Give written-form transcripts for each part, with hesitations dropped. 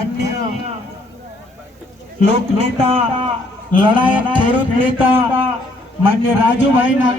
માન્ય લોકનેતા લડાયક ખેડૂત નેતા માન્ય રાજુભાઈના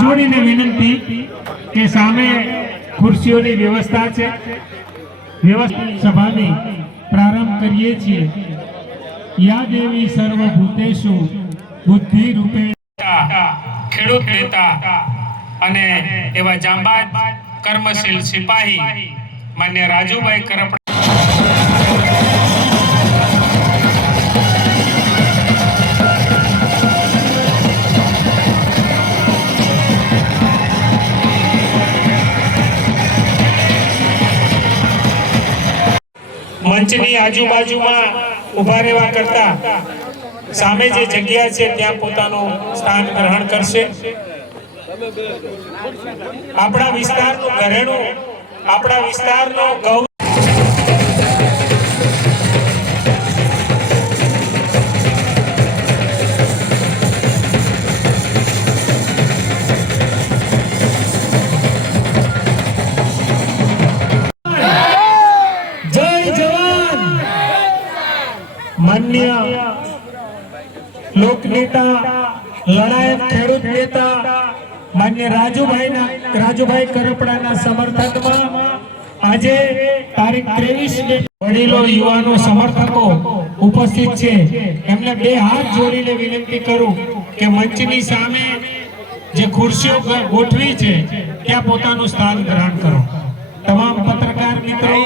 જોડીને વિનંતી કે સામે ખુરશીઓની વ્યવસ્થા છે, વ્યવસ્થિત સભાની પ્રારંભ કરીએ છીએ। યા દેવી સર્વભૂતેષુ બુદ્ધિ રૂપે ખેડૂત નેતા અને એવા જાંબાજ કર્મશીલ સિપાહી માન્ય રાજુભાઈ કરપડા મંચની આજુબાજુમાં ઉભા રહેવા કરતા સામે જે જગ્યા છે ત્યાં પોતાનું સ્થાન ગ્રહણ કરશે। આપણા વિસ્તારનું ઘરેણું, આપણા વિસ્તારનો ગૌરવ માન્ય લોકનેતા લડાયક ખેડૂત નેતા માન્ય રાજુભાઈ કરપડાના સમર્થનમાં આજે તારીખ 23 વડીલો યુવાનો સમર્થકો ઉપસ્થિત છે। એમને બે હાથ જોડીને વિનંતી કરું કે મંચની સામે જે ખુરશીઓ ગોઠવી છે ત્યાં પોતાનું સ્થાન ગ્રહણ કરો। તમામ પત્રકાર મિત્રો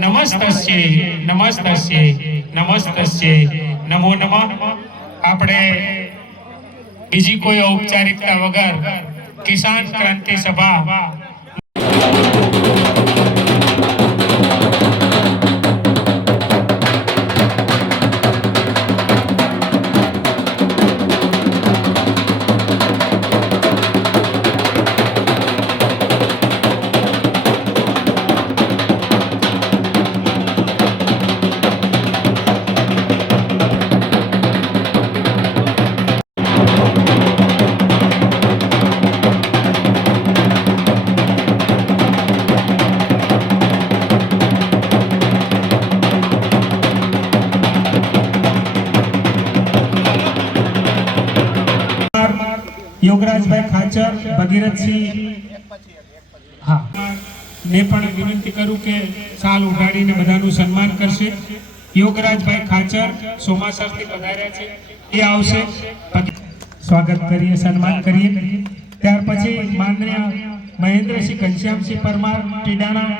નમસ્તસ્ય નમસ્તસ્ય નમસ્તસ્ય નમો નમઃ। આપણે બીજી કોઈ ઔપચારિકતા વગર કિસાન ક્રાંતિ સભા યોગરાજભાઈ ખાચર, ભગીરથસિંહ હા ને પણ વિનંતી કરું કે શાલ ઉઘાડીને બધાનું સન્માન કરશે. યોગરાજભાઈ ખાચર સોમાસરથી પધાર્યા છે, એ આવશે, સ્વાગત કરીએ, સન્માન કરીએ. ત્યાર પછી માનનીય મહેન્દ્રસિંહ ઘનશ્યામસિંહ પરમાર ટીડાણા